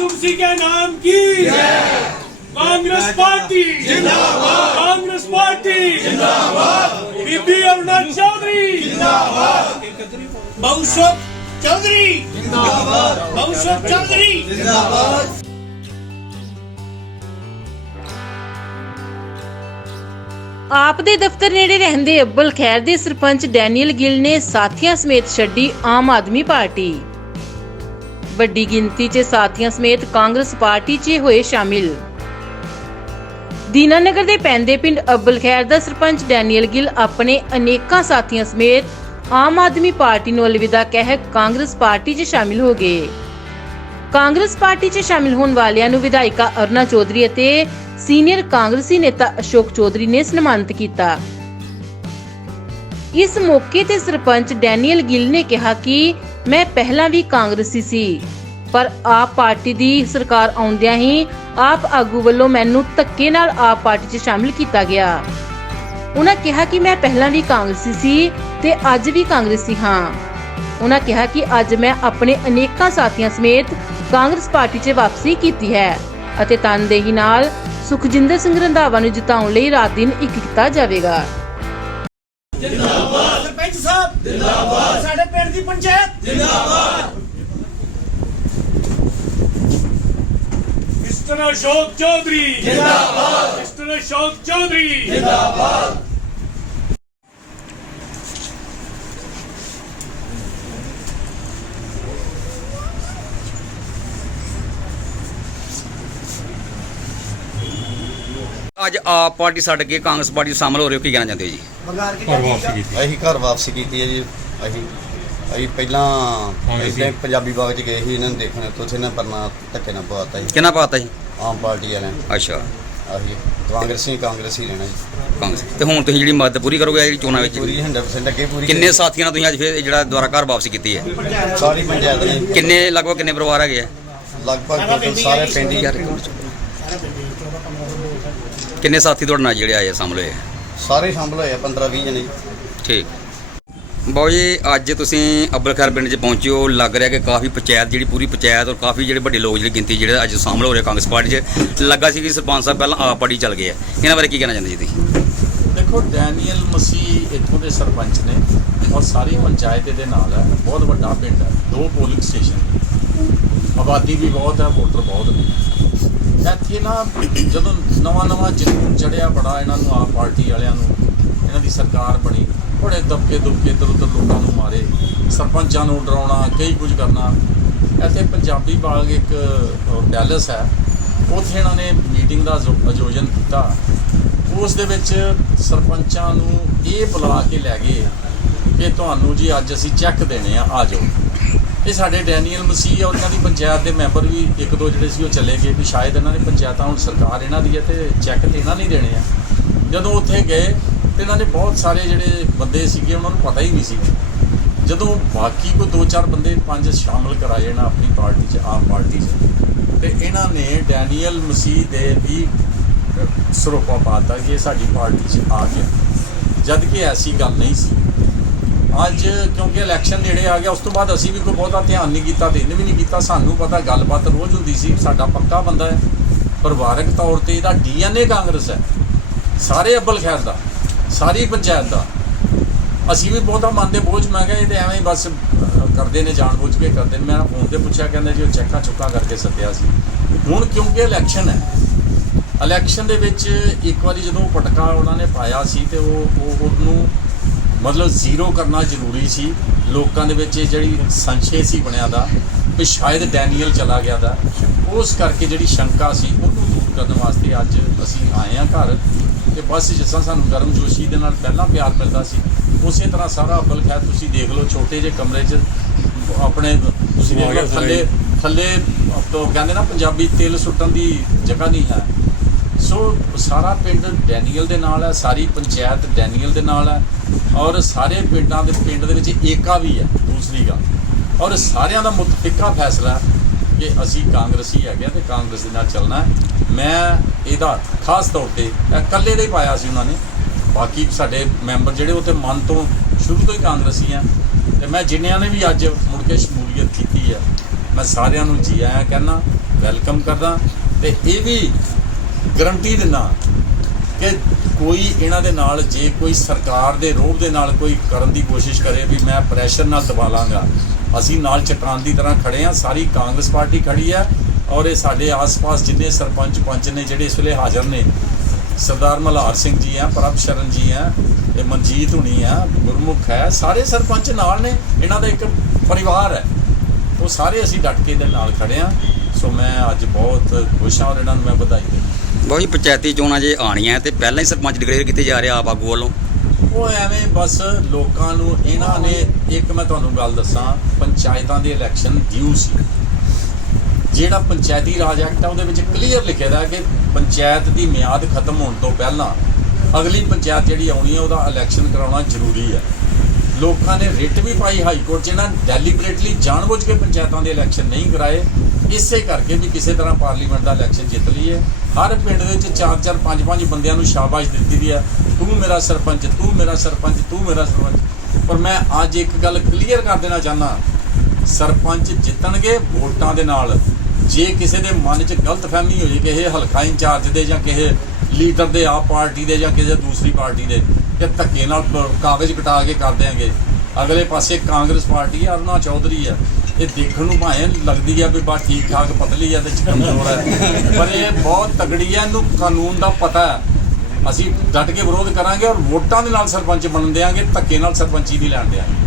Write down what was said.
यीशु मसीह के नाम की कांग्रेस पार्टी जिंदाबाद कांग्रेस पार्टी जिंदाबाद बीबी अरुणा चौधरी बहुशोक चौधरी जिंदाबाद बहुशोक चौधरी ਆਪ ਦੇ ਦਫ਼ਤਰ ਨੇੜੇ ਰਹਿੰਦੇ ਅੱਬਲ ਖੈਰ ਦੇ ਸਰਪੰਚ ਡੈਨੀਅਲ ਗਿੱਲ ਨੇ ਸਾਥੀਆਂ ਸਮੇਤ ਛੱਡੀ ਆਮ ਆਦਮੀ ਪਾਰਟੀ ਵੱਡੀ ਗਿਣਤੀ 'ਚ ਸਾਥੀਆਂ ਸਮੇਤ ਕਾਂਗਰਸ ਪਾਰਟੀ 'ਚ ਹੋਏ ਸ਼ਾਮਿਲ। ਦੀਨਾਨਗਰ ਦੇ ਪੈਂਦੇ ਪਿੰਡ ਅੱਬਲ ਖੈਰ ਦਾ ਸਰਪੰਚ ਡੈਨੀਅਲ ਗਿੱਲ ਆਪਣੇ ਅਨੇਕਾਂ ਸਾਥੀਆਂ ਸਮੇਤ ਆਮ ਆਦਮੀ ਪਾਰਟੀ ਨੂੰ ਅਲਵਿਦਾ ਕਹਿ ਕਾਂਗਰਸ ਪਾਰਟੀ 'ਚ ਸ਼ਾਮਿਲ ਹੋ ਗਏ। ਕਾਂਗਰਸ ਪਾਰਟੀ 'ਚ ਸ਼ਾਮਿਲ ਹੋਣ ਵਾਲਿਆਂ ਨੂੰ ਵਿਧਾਇਕਾ ਅਰੁਣਾ ਚੌਧਰੀ ਅਤੇ ਸੀਨੀਅਰ ਕਾਂਗਰਸੀ ਨੇਤਾ ਅਸ਼ੋਕ ਚੌਧਰੀ ਨੇ ਸਨਮਾਨਿਤ ਕੀਤਾ। ਇਸ ਮੌਕੇ ਤੇ ਸਰਪੰਚ ਡੈਨੀਅਲ ਗਿੱਲ ਨੇ ਕਿਹਾ ਕਿ, ਮੈਂ ਪਹਿਲਾਂ ਵੀ ਕਾਂਗਰਸੀ ਸੀ। ਪਰ ਆਪ ਪਾਰਟੀ ਦੀ ਸਰਕਾਰ ਆਉਂਦਿਆਂ ਹੀ ਆਪ ਆਗੂ ਵੱਲੋਂ ਮੈਨੂੰ ਧੱਕੇ ਨਾਲ ਆਪ ਪਾਰਟੀ 'ਚ ਸ਼ਾਮਿਲ ਕੀਤਾ ਗਿਆ। ਉਹਨਾਂ ਕਿਹਾ ਕਿ ਮੈਂ ਪਹਿਲਾਂ ਵੀ ਕਾਂਗਰਸੀ ਸੀ ਤੇ ਅੱਜ ਵੀ ਕਾਂਗਰਸੀ ਹਾਂ। ਉਹਨਾਂ ਕਿਹਾ ਕਿ ਅੱਜ ਮੈਂ ਆਪਣੇ ਅਨੇਕਾਂ ਸਾਥੀਆਂ ਸਮੇਤ ਕਾਂਗਰਸ ਪਾਰਟੀ 'ਚ ਵਾਪਸੀ ਕੀਤੀ ਹੈ ਅਤੇ ਤਨਦੇਹੀ ਨਾਲ ਸੁਖਜਿੰਦਰ ਸਿੰਘ ਰੰਧਾਵਾ ਨੂੰ ਜਿਤਾਉਣ ਲਈ ਰਾਤ ਦਿਨ ਇੱਕ ਕੀਤਾ ਜਾਵੇਗਾ। ਸਰਪੰਚ ਸਾਹਿਬ! ਜਿੰਦਾਬਾਦ! ਸਾਡੇ ਪਿੰਡ ਦੀ ਪੰਚਾਇਤ! मिस्टर अशोक चौधरी जिंदाबाद मिस्टर अशोक चौधरी ਅੱਜ ਆਪ ਪਾਰਟੀ ਛੱਡ ਕੇ ਕਾਂਗਰਸ ਪਾਰਟੀ 'ਚ ਸ਼ਾਮਲ ਹੋ ਰਹੇ ਹੋ ਕੀ ਕਹਿਣਾ ਚਾਹੁੰਦੇ ਹੋ ਜੀ ਅਸੀਂ ਘਰ ਵਾਪਸੀ ਕੀਤੀ ਹੈ ਜੀ ਅਸੀਂ ਅਸੀਂ ਪਹਿਲਾਂ ਇੱਦਾਂ ਪੰਜਾਬੀ ਬਾਗ ਚ ਗਏ ਸੀ ਇਹਨਾਂ ਨੂੰ ਦੇਖਣ ਤੋਂ ਉੱਥੇ ਨਾ ਪਰਨਾ ਧੱਕੇ ਨਾਲ ਪਵਾਤਾ ਜੀ ਕਿਹਨਾਂ ਪਾਤਾ ਜੀ ਆਮ ਪਾਰਟੀ ਵਾਲਿਆਂ ਨੇ। ਅੱਛਾ। ਅਸੀਂ ਕਾਂਗਰਸੀ ਕਾਂਗਰਸੀ ਰਹਿਣਾ ਜੀ। ਕਾਂਗਰਸ। ਤੇ ਹੁਣ ਤੁਸੀਂ ਜਿਹੜੀ ਮਦਦ ਪੂਰੀ ਕਰੋਗੇ ਜਿਹੜੀ ਚੋਣਾਂ ਵਿੱਚ? ਪੂਰੀ 100% ਅੱਗੇ ਪੂਰੀ ਕਿੰਨੇ ਸਾਥੀਆਂ ਨਾਲ ਤੁਸੀਂ ਅੱਜ ਫਿਰ ਜਿਹੜਾ ਦੁਬਾਰਾ ਘਰ ਵਾਪਸੀ ਕੀਤੀ ਹੈ? ਸਾਰੀ ਪੰਚਾਇਤ ਨੇ। ਕਿੰਨੇ ਲਗਭਗ ਕਿੰਨੇ ਪਰਿਵਾਰ ਹੈਗੇ ਆ? ਲਗਭਗ ਸਾਰੇ ਪਿੰਡ ਹੀ। ਕਿੰਨੇ ਸਾਥੀ ਤੁਹਾਡੇ ਨਾਲ ਜਿਹੜੇ ਆਏ ਆ ਸ਼ਾਮਲ ਹੋਏ ਆ? ਸਾਰੇ ਸ਼ਾਮਲ ਹੋਏ ਆ 15 20 ਜਣੇ। ਠੀਕ। ਬਾਊ ਜੀ, ਅੱਜ ਤੁਸੀਂ ਅਬਲ ਖੈਰ ਪਿੰਡ 'ਚ ਪਹੁੰਚੇ ਹੋ। ਲੱਗ ਰਿਹਾ ਕਿ ਕਾਫੀ ਪੰਚਾਇਤ ਜਿਹੜੀ ਪੂਰੀ ਪੰਚਾਇਤ ਔਰ ਕਾਫੀ ਜਿਹੜੇ ਵੱਡੇ ਲੋਕ ਜਿਹੜੀ ਗਿਣਤੀ ਜਿਹੜੇ ਅੱਜ ਸ਼ਾਮਲ ਹੋ ਰਹੇ ਕਾਂਗਰਸ ਪਾਰਟੀ 'ਚ, ਲੱਗਾ ਸੀ ਕਿ ਸਰਪੰਚ ਸਾਹਿਬ ਪਹਿਲਾਂ ਆਪ ਪਾਰਟੀ ਚੱਲ ਗਏ ਆ। ਇਹਨਾਂ ਬਾਰੇ ਕੀ ਕਹਿਣਾ ਚਾਹੁੰਦੇ ਜੀ ਤੁਸੀਂ? ਦੇਖੋ, ਡੈਨੀਅਲ ਮਸੀਹ ਇੱਥੋਂ ਦੇ ਸਰਪੰਚ ਨੇ ਔਰ ਸਾਰੀ ਪੰਚਾਇਤ ਇਹਦੇ ਨਾਲ ਹੈ। ਬਹੁਤ ਵੱਡਾ ਪਿੰਡ ਹੈ। ਦੋ ਪੋਲਿੰਗ ਸਟੇਸ਼ਨ ਆਬਾਦੀ ਵੀ ਬਹੁਤ ਹੈ, ਵੋਟਰ ਬਹੁਤ ਨੇ। ਇੱਥੇ ਨਾ ਜਦੋਂ ਨਵਾਂ ਨਵਾਂ ਜਨੂਨ ਚੜਿਆ ਬੜਾ ਇਹਨਾਂ ਨੂੰ, ਆਪ ਪਾਰਟੀ ਵਾਲਿਆਂ ਨੂੰ, ਇਹਨਾਂ ਦੀ ਸਰਕਾਰ ਬਣੀ। ਬੜੇ ਦਬਕੇ ਦੁਬਕੇ ਇੱਧਰ ਉੱਧਰ ਲੋਕਾਂ ਨੂੰ ਮਾਰੇ। ਸਰਪੰਚਾਂ ਨੂੰ ਡਰਾਉਣਾ ਕਈ ਕੁਝ ਕਰਨਾ। ਇੱਥੇ ਪੰਜਾਬੀ ਬਾਗ ਇੱਕ ਅ, ਹੈ। ਉੱਥੇ ਇਹਨਾਂ ਨੇ ਮੀਟਿੰਗ ਦਾ ਆਯੋਜਨ ਕੀਤਾ। ਉਸ ਦੇ ਵਿੱਚ ਸਰਪੰਚਾਂ ਨੂੰ ਇਹ ਬੁਲਾ ਕੇ ਲੈ ਗਏ ਕਿ ਤੁਹਾਨੂੰ ਜੀ ਅੱਜ ਅਸੀਂ ਚੈੱਕ ਦੇਣੇ ਆ ਆ ਜਾਓ। ਇਹ ਸਾਡੇ ਡੈਨੀਅਲ ਮਸੀਹ ਔਰ ਇਹਨਾਂ ਦੀ ਪੰਚਾਇਤ ਦੇ ਮੈਂਬਰ ਵੀ ਇੱਕ ਦੋ ਜਿਹੜੇ ਸੀ ਉਹ ਚਲੇ ਗਏ ਵੀ ਸ਼ਾਇਦ ਇਹਨਾਂ ਨੇ ਪੰਚਾਇਤਾਂ ਹੁਣ ਸਰਕਾਰ ਇਹਨਾਂ ਦੀ ਹੈ ਤੇ ਚੈੱਕ ਤੇ ਇਹਨਾਂ ਨਹੀਂ ਦੇਣੇ ਆ। ਜਦੋਂ ਉੱਥੇ ਗਏ ਤੇ ਇਹਨਾਂ ਦੇ ਬਹੁਤ ਸਾਰੇ ਜਿਹੜੇ ਬੰਦੇ ਸੀਗੇ, ਉਹਨਾਂ ਨੂੰ ਪਤਾ ਹੀ ਨਹੀਂ ਸੀ। ਜਦੋਂ ਬਾਕੀ ਕੋਈ ਦੋ ਚਾਰ ਬੰਦੇ ਪੰਜ ਸ਼ਾਮਲ ਕਰਾਏ ਨਾ ਆਪਣੀ ਪਾਰਟੀ 'ਚ ਆਪ ਪਾਰਟੀ 'ਚ, ਤੇ ਇਹਨਾਂ ਨੇ ਡੈਨੀਅਲ ਮਸੀਹ ਦੇ ਵੀ ਸਰੋਪਾ ਪਾਤਾ ਕਿ ਇਹ ਸਾਡੀ ਪਾਰਟੀ 'ਚ ਆ ਗਿਆ। ਜਦ ਕਿ ਐਸੀ ਗੱਲ ਨਹੀਂ ਸੀ। ਅੱਜ ਕਿਉਂਕਿ ਇਲੈਕਸ਼ਨ ਨੇੜੇ ਆ ਗਿਆ, ਉਸ ਤੋਂ ਬਾਅਦ ਅਸੀਂ ਵੀ ਕੋਈ ਬਹੁਤਾ ਧਿਆਨ ਨਹੀਂ ਕੀਤਾ ਤੇ ਇਹਨੇ ਵੀ ਨਹੀਂ ਕੀਤਾ। ਸਾਨੂੰ ਪਤਾ ਗੱਲਬਾਤ ਰੋਜ਼ ਹੁੰਦੀ ਸੀ, ਸਾਡਾ ਪੱਕਾ ਬੰਦਾ ਹੈ। ਪਰਿਵਾਰਕ ਤੌਰ ਤੇ ਇਹਦਾ ਡੀਐਨਏ ਕਾਂਗਰਸ ਹੈ। ਸਾਰੇ ਅਬਲ ਖੈਰ ਦਾ। ਸਾਰੀ ਪੰਚਾਇਤ ਦਾ। ਅਸੀਂ ਵੀ ਬਹੁਤਾ ਮੰਨਦੇ ਬੋਝ, ਮੈਂ ਕਿਹਾ ਇਹ ਤੇ ਐਵੇਂ ਹੀ ਬਸ ਕਰਦੇ ਨੇ ਜਾਣ ਬੁੱਝ ਕੇ ਕਰਦੇ ਨੇ। ਮੈਂ ਫੋਨ ਤੇ ਪੁੱਛਿਆ, ਕਹਿੰਦਾ ਜੀ ਉਹ ਚੈੱਕਾਂ ਚੁੱਕਾ ਕਰਕੇ ਸੱਦਿਆ ਸੀ। ਹੁਣ ਕਿਉਂਕਿ ਇਲੈਕਸ਼ਨ ਹੈ ਇਲੈਕਸ਼ਨ ਦੇ ਵਿੱਚ ਇੱਕ ਵਾਰੀ ਜਦੋਂ ਪਟਕਾ ਉਹਨਾਂ ਨੇ ਪਾਇਆ ਸੀ ਤੇ ਉਹ ਉਹ ਉਹਨੂੰ ਮਤਲਬ ਜ਼ੀਰੋ ਕਰਨਾ ਜ਼ਰੂਰੀ ਸੀ। ਲੋਕਾਂ ਦੇ ਵਿੱਚ ਇਹ ਜਿਹੜੀ ਸੰਸ਼ੇ ਸੀ ਬਣਿਆ ਦਾ, ਵੀ ਸ਼ਾਇਦ ਡੈਨੀਅਲ ਚਲਾ ਗਿਆ ਦਾ, ਉਸ ਕਰਕੇ ਜਿਹੜੀ ਸ਼ੰਕਾ ਸੀ ਉਹਨੂੰ ਦੂਰ ਕਰਨ ਵਾਸਤੇ ਅੱਜ ਅਸੀਂ ਆਏ ਹਾਂ ਘਰ। ਤੇ ਬਸ ਜਿਸ ਤਰ੍ਹਾਂ ਸਾਨੂੰ ਗਰਮ ਜੋਸ਼ੀ ਦੇ ਨਾਲ ਪਹਿਲਾਂ ਪਿਆਰ ਮਿਲਦਾ ਸੀ, ਉਸੇ ਤਰ੍ਹਾਂ ਸਾਰਾ ਅਬਲ ਖੈਰ ਤੁਸੀਂ ਦੇਖ ਲਓ ਛੋਟੇ ਜਿਹੇ ਕਮਰੇ 'ਚ, ਆਪਣੇ ਤੁਸੀਂ ਦੇਖ ਲਓ ਥੱਲੇ ਥੱਲੇ ਤੋਂ ਕਹਿੰਦੇ ਨਾ ਪੰਜਾਬੀ ਤਿਲ ਸੁੱਟਣ ਦੀ ਜਗ੍ਹਾ ਨਹੀਂ ਹੈ। ਸੋ ਸਾਰਾ ਪਿੰਡ ਡੈਨੀਅਲ ਦੇ ਨਾਲ ਹੈ, ਸਾਰੀ ਪੰਚਾਇਤ ਡੈਨੀਅਲ ਦੇ ਨਾਲ ਹੈ ਔਰ ਸਾਰੇ ਪਿੰਡਾਂ ਦੇ, ਪਿੰਡ ਦੇ ਵਿੱਚ ਏਕਾ ਵੀ ਹੈ, ਦੂਸਰੀ ਗੱਲ। ਔਰ ਸਾਰਿਆਂ ਦਾ ਮੁਤਫਿਕਾ ਫੈਸਲਾ ਕਿ ਅਸੀਂ ਕਾਂਗਰਸੀ ਹੈਗੇ ਹਾਂ ਤੇ ਕਾਂਗਰਸ ਦੇ ਨਾਲ ਚੱਲਣਾ ਮੈਂ ਇਹਦਾ ਖਾਸ ਤੌਰ ਤੇ ਇਕੱਲੇ ਦਾ ਹੀ ਪਾਇਆ ਸੀ ਉਹਨਾਂ ਨੇ। ਬਾਕੀ ਸਾਡੇ ਮੈਂਬਰ ਜਿਹੜੇ ਉਹ ਤੇ ਮਨ ਤੋਂ ਸ਼ੁਰੂ ਤੋਂ ਹੀ ਕਾਂਗਰਸੀ ਆ। ਤੇ ਮੈਂ ਜਿੰਨਿਆਂ ਨੇ ਵੀ ਅੱਜ ਮੁੜ ਕੇ ਸ਼ਮੂਲੀਅਤ ਕੀਤੀ ਹੈ ਮੈਂ ਸਾਰਿਆਂ ਨੂੰ ਜੀ ਆਇਆਂ ਕਹਿੰਦਾ ਵੈਲਕਮ ਕਰਦਾ। ਤੇ ਇਹ ਵੀ ਗਰੰਟੀ ਦਿੰਦਾ ਕਿ ਕੋਈ ਇਹਨਾਂ ਦੇ ਨਾਲ, ਜੇ ਕੋਈ ਸਰਕਾਰ ਦੇ ਰੋਹ ਦੇ ਨਾਲ ਕੋਈ ਕਰਨ ਦੀ ਕੋਸ਼ਿਸ਼ ਕਰੇ ਵੀ ਮੈਂ ਪ੍ਰੈਸ਼ਰ ਨਾਲ ਦਬਾ ਲਾਂਗਾ ਅਸੀਂ ਨਾਲ ਚਟਾਨ ਦੀ ਤਰ੍ਹਾਂ ਖੜੇ ਆ ਸਾਰੀ ਕਾਂਗਰਸ ਪਾਰਟੀ ਖੜੀ ਆ ਔਰ ਇਹ ਸਾਡੇ ਆਸ-ਪਾਸ ਜਿੰਨੇ ਸਰਪੰਚ ਪੰਚ ਨੇ ਜਿਹੜੇ ਇਸ ਵੇਲੇ ਹਾਜ਼ਰ ਨੇ, ਸਰਦਾਰ ਮਲਹਾਰ ਸਿੰਘ ਜੀ ਆ ਪ੍ਰਭ ਸ਼ਰਨ ਜੀ ਆ ਇਹ ਮਨਜੀਤ ਹੁਣੀ ਆ ਗੁਰਮੁਖ ਹੈ, ਸਾਰੇ ਸਰਪੰਚ ਨਾਲ ਨੇ, ਇਹਨਾਂ ਦਾ ਇੱਕ ਪਰਿਵਾਰ ਹੈ। ਉਹ ਸਾਰੇ ਅਸੀਂ ਡਟ ਕੇ ਦੇ ਨਾਲ ਖੜੇ ਆ ਸੋ ਮੈਂ ਅੱਜ ਬਹੁਤ ਖੁਸ਼ ਹਾਂ ਔਰ ਇਹਨਾਂ ਨੂੰ ਮੈਂ ਵਧਾਈ ਦਿੰਦਾ ਬਾਊ ਜੀ ਪੰਚਾਇਤੀ ਚੋਣਾਂ ਜੇ ਆਣੀਆਂ ਤੇ ਪਹਿਲਾਂ ਹੀ ਸਰਪੰਚ ਡਿਕਲੇਅਰ ਕੀਤੇ ਜਾ ਰਿਹਾ ਆਪ ਆਗੂ ਵੱਲੋਂ। ਉਹ ਐਵੇਂ ਬਸ ਲੋਕਾਂ ਨੂੰ, ਇਹਨਾਂ ਨੇ ਇੱਕ ਮੈਂ ਤੁਹਾਨੂੰ ਗੱਲ ਦੱਸਾਂ, ਪੰਚਾਇਤਾਂ ਦੇ ਇਲੈਕਸ਼ਨ ਡਿਊ ਸੀ। ਜਿਹੜਾ ਪੰਚਾਇਤੀ ਰਾਜ ਐਕਟ ਆ, ਉਹਦੇ ਵਿੱਚ ਕਲੀਅਰ ਲਿਖਿਆ ਦਾ ਕਿ ਪੰਚਾਇਤ ਦੀ ਮਿਆਦ ਖਤਮ ਹੋਣ ਤੋਂ ਪਹਿਲਾਂ ਅਗਲੀ ਪੰਚਾਇਤ ਜਿਹੜੀ ਆਉਣੀ ਹੈ ਉਹਦਾ ਇਲੈਕਸ਼ਨ ਕਰਾਉਣਾ ਜ਼ਰੂਰੀ ਹੈ ਲੋਕਾਂ ਨੇ ਰਿਟ ਵੀ ਪਾਈ ਹਾਈ ਕੋਰਟ 'ਚ, ਇਹਨਾਂ ਡੈਲੀਬਰੇਟਲੀ ਜਾਣਬੁੱਝ ਕੇ ਪੰਚਾਇਤਾਂ ਦੇ ਇਲੈਕਸ਼ਨ ਨਹੀਂ ਕਰਾਏ। ਇਸੇ ਕਰਕੇ ਵੀ ਕਿਸੇ ਤਰ੍ਹਾਂ ਪਾਰਲੀਮੈਂਟ ਦਾ ਇਲੈਕਸ਼ਨ ਜਿੱਤ ਲਈਏ ਹਰ ਪਿੰਡ ਦੇ ਵਿੱਚ ਚਾਰ ਚਾਰ, ਪੰਜ ਪੰਜ ਬੰਦਿਆਂ ਨੂੰ ਸ਼ਾਬਾਸ਼ ਦਿੱਤੀ ਦੀ ਹੈ। ਤੂੰ ਮੇਰਾ ਸਰਪੰਚ, ਤੂੰ ਮੇਰਾ ਸਰਪੰਚ, ਤੂੰ ਮੇਰਾ ਸਰਪੰਚ। ਪਰ ਮੈਂ ਅੱਜ ਇੱਕ ਗੱਲ ਕਲੀਅਰ ਕਰ ਦੇਣਾ ਚਾਹੁੰਦਾ ਸਰਪੰਚ ਜਿੱਤਣਗੇ ਵੋਟਾਂ ਦੇ ਨਾਲ। ਜੇ ਕਿਸੇ ਦੇ ਮਨ 'ਚ ਗਲਤਫਹਿਮੀ ਹੋ ਜੇ ਕਿ ਇਹ ਹਲਕਾ ਇੰਚਾਰਜ ਦੇ ਜਾਂ ਕਿਸੇ ਲੀਡਰ ਦੇ ਆਪ ਪਾਰਟੀ ਦੇ ਜਾਂ ਕਿਸੇ ਦੂਸਰੀ ਪਾਰਟੀ ਦੇ ਕਿ ਧੱਕੇ ਨਾਲ ਕਾਗਜ਼ ਕਟਾ ਕੇ ਕਰ ਦਿਆਂਗੇ। ਅਗਲੇ ਪਾਸੇ ਕਾਂਗਰਸ ਪਾਰਟੀ ਆ ਅਰੁਣਾ ਚੌਧਰੀ ਆ ਇਹ ਦੇਖਣ ਨੂੰ ਭਾਵੇਂ ਲੱਗਦੀ ਆ ਵੀ ਬਾ ਠੀਕ ਠਾਕ ਪਤਲੀ ਆ ਤੇ ਚ ਕਮਜ਼ੋਰ ਹੈ ਪਰ ਇਹ ਬਹੁਤ ਤਗੜੀ ਆ, ਇਹਨੂੰ ਕਾਨੂੰਨ ਦਾ ਪਤਾ ਹੈ ਅਸੀਂ ਡਟ ਕੇ ਵਿਰੋਧ ਕਰਾਂਗੇ ਔਰ ਵੋਟਾਂ ਦੇ ਨਾਲ ਸਰਪੰਚ ਬਣ ਦਿਆਂਗੇ, ਧੱਕੇ ਨਾਲ ਸਰਪੰਚੀ ਨਹੀਂ ਲੈਣ ਦਿਆਂਗੇ।